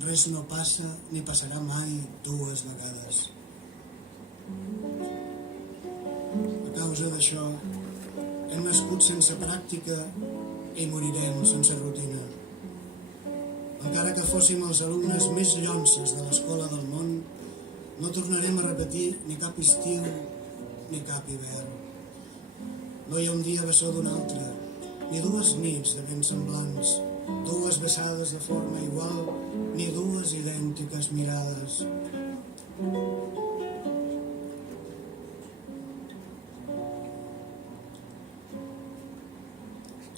res no passa ni passarà mai dues vegades. A causa d'això, hem nascut sense pràctica i morirem sense rutina. Encara que fóssim els alumnes més llonces de l'escola del món, no tornarem a repetir ni cap estiu ni cap hivern. No hi ha un dia bessó d'un altre, ni dues nits de ben semblants, dues vessades de forma igual, ni dues idèntiques mirades.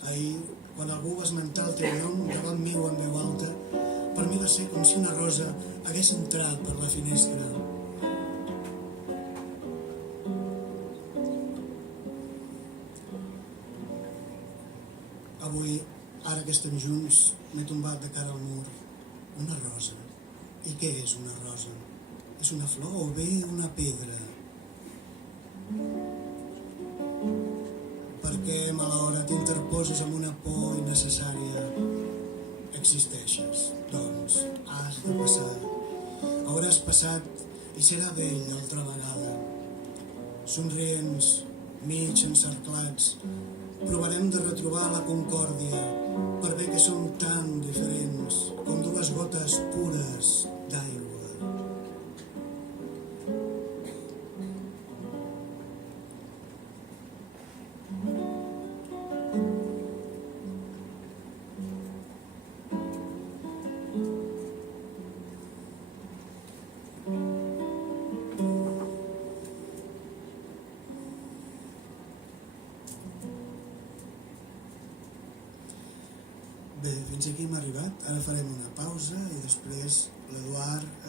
Ahir, quan algú va esmentar el teu nom davant meu en veu alta, per mi va ser com si una rosa hagués entrat per la finestra. Avui, ara que estem junts, m'he tombat de cara al mur. Una rosa. I què és una rosa? És una flor o bé una pedra? Per què a mala hora t'interposes amb una por innecessària? Existeixes, doncs has de passar. Hauràs passat i serà vell altra vegada. Somrients, mig encerclats, provarem de retrobar la concòrdia, per bé que som tan diferents com dues gotes pures d'aigua. Bé, fins aquí hem arribat. Ara farem una pausa i després l'Eduard,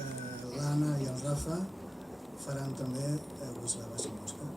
l'Anna i el Rafa faran també la bassa mosca.